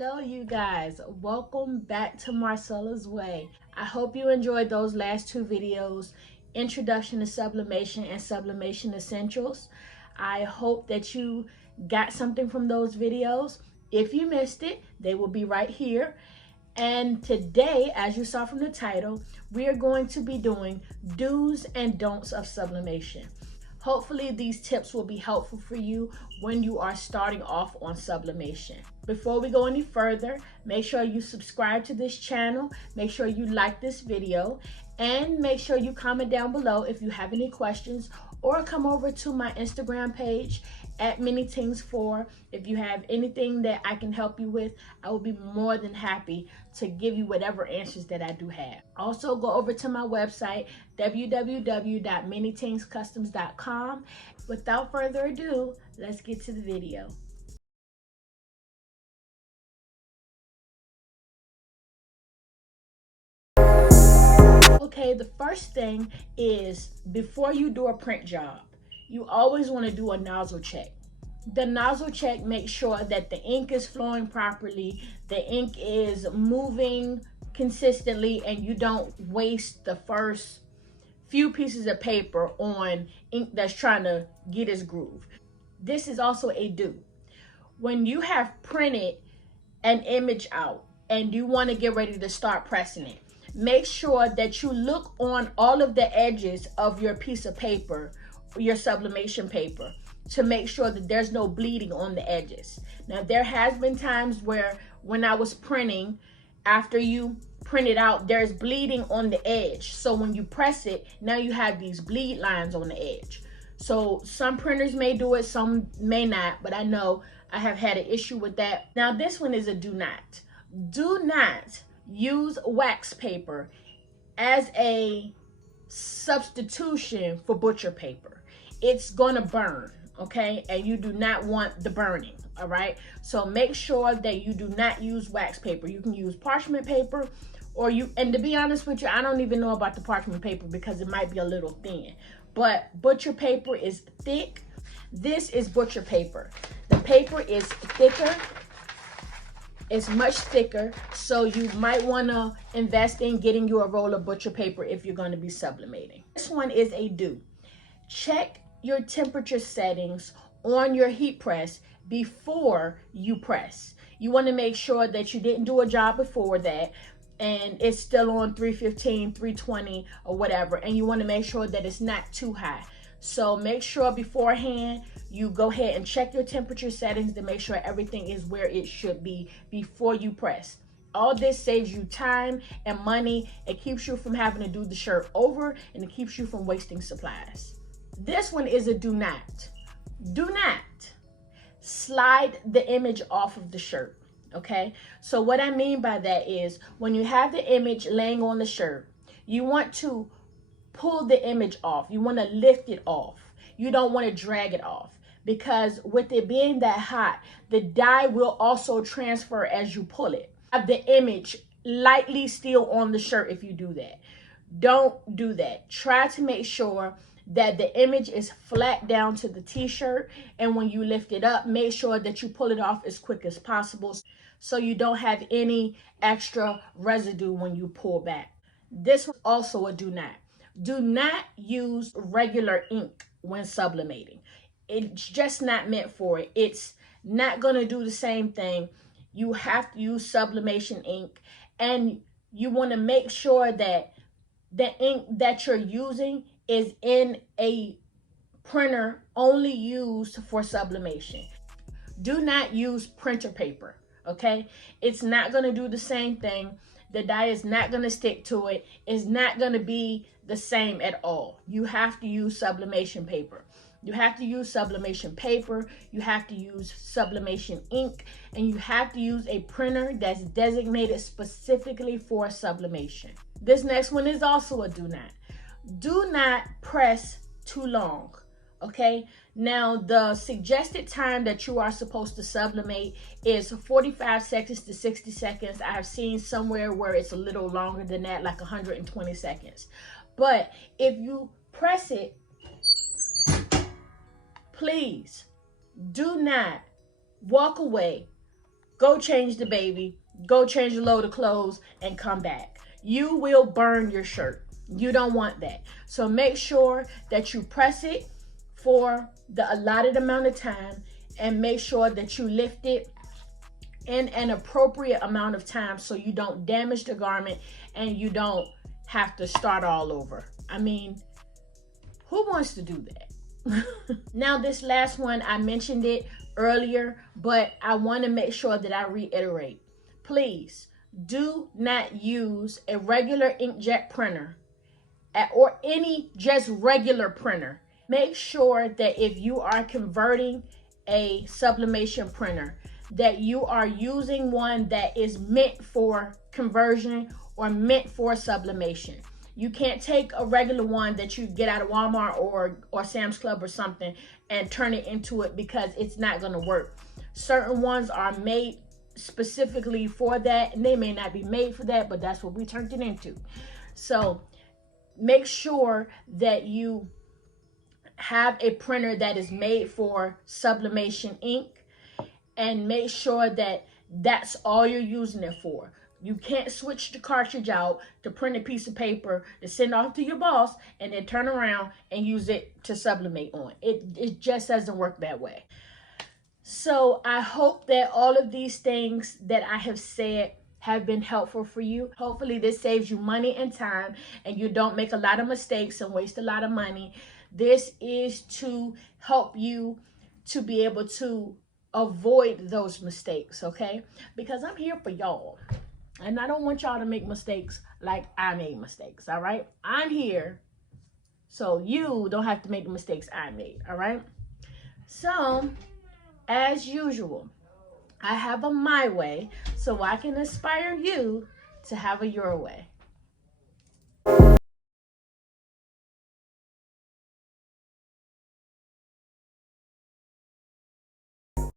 Hello you guys, welcome back to Marcela's Way. I hope you enjoyed those last two videos, Introduction to Sublimation and Sublimation Essentials. I hope that you got something from those videos. If you missed it, they will be right here. And today, as you saw from the title, we are going to be doing do's and don'ts of sublimation. Hopefully these tips will be helpful for you when you are starting off on sublimation. Before we go any further, make sure you subscribe to this channel, make sure you like this video, and make sure you comment down below if you have any questions, or come over to my Instagram page at minitingz4. If you have anything that I can help you with, I will be more than happy to give you whatever answers that I do have. Also, go over to my website, www.minitingzcustoms.com. Without further ado, let's get to the video. Okay, the first thing is, before you do a print job, you always want to do a nozzle check. The nozzle check makes sure that the ink is flowing properly, the ink is moving consistently, and you don't waste the first few pieces of paper on ink that's trying to get its groove. This is also a do. When you have printed an image out and you want to get ready to start pressing it, make sure that you look on all of the edges of your piece of paper, your sublimation paper, to make sure that there's no bleeding on the edges. Now, there has been times where when I was printing, after you print it out, there's bleeding on the edge. So when you press it, now you have these bleed lines on the edge. So some printers may do it, some may not, but I know I have had an issue with that. Now, this one is a do not. Do not use wax paper as a substitution for butcher paper. It's gonna burn, okay? And you do not want the burning, all right? So make sure that you do not use wax paper. You can use parchment paper, and to be honest with you, I don't even know about the parchment paper because it might be a little thin, but butcher paper is thick. This is butcher paper. The paper is thicker. It's much thicker, so you might want to invest in getting you a roll of butcher paper if you're going to be sublimating. This one is a do. Check your temperature settings on your heat press before you press. You want to make sure that you didn't do a job before that and it's still on 315, 320 or whatever, and you want to make sure that it's not too high. So make sure beforehand you go ahead and check your temperature settings to make sure everything is where it should be before you press. All this saves you time and money. It keeps you from having to do the shirt over, and it keeps you from wasting supplies. This one is a do not. Do not slide the image off of the shirt, okay? So what I mean by that is, when you have the image laying on the shirt, you want to pull the image off. You want to lift it off. You don't want to drag it off, because with it being that hot, the dye will also transfer as you pull it. Have the image lightly still on the shirt. If you do that, don't do that. Try to make sure that the image is flat down to the t-shirt, and when you lift it up, make sure that you pull it off as quick as possible so you don't have any extra residue when you pull back. This was also a do not. Do not use regular ink when sublimating. It's just not meant for it. It's not going to do the same thing. You have to use sublimation ink, and you want to make sure that the ink that you're using is in a printer only used for sublimation. Do not use printer paper, okay? It's not going to do the same thing. The dye is not going to stick to it. It's not going to be the same at all. You have to use sublimation paper. You have to use sublimation paper. You have to use sublimation ink, and you have to use a printer that's designated specifically for sublimation. This next one is also a do not. Do not press too long, okay? Now, the suggested time that you are supposed to sublimate is 45 seconds to 60 seconds. I have seen somewhere where it's a little longer than that, like 120 seconds. But if you press it, please do not walk away go change the baby, go change a load of clothes, and come back. You will burn your shirt. You don't want that. So make sure that you press it for the allotted amount of time, and make sure that you lift it in an appropriate amount of time so you don't damage the garment and you don't have to start all over. I mean, who wants to do that? Now, this last one, I mentioned it earlier, but I want to make sure that I reiterate. Please do not use a regular inkjet printer or any just regular printer. Make sure that if you are converting a sublimation printer, that you are using one that is meant for conversion or meant for sublimation. You can't take a regular one that you get out of Walmart or Sam's Club or something and turn it into it, because it's not going to work. Certain ones are made specifically for that, and they may not be made for that, but that's what we turned it into. So make sure that you have a printer that is made for sublimation ink, and make sure that that's all you're using it for. You can't switch the cartridge out to print a piece of paper to send off to your boss and then turn around and use it to sublimate on. It just doesn't work that way. So I hope that all of these things that I have said have been helpful for you. Hopefully this saves you money and time, and you don't make a lot of mistakes and waste a lot of money. This is to help you to be able to avoid those mistakes, okay? Because I'm here for y'all, and I don't want y'all to make mistakes like I made mistakes, all right? I'm here so you don't have to make the mistakes I made, all right? So, as usual, I have a my way so I can inspire you to have a your way.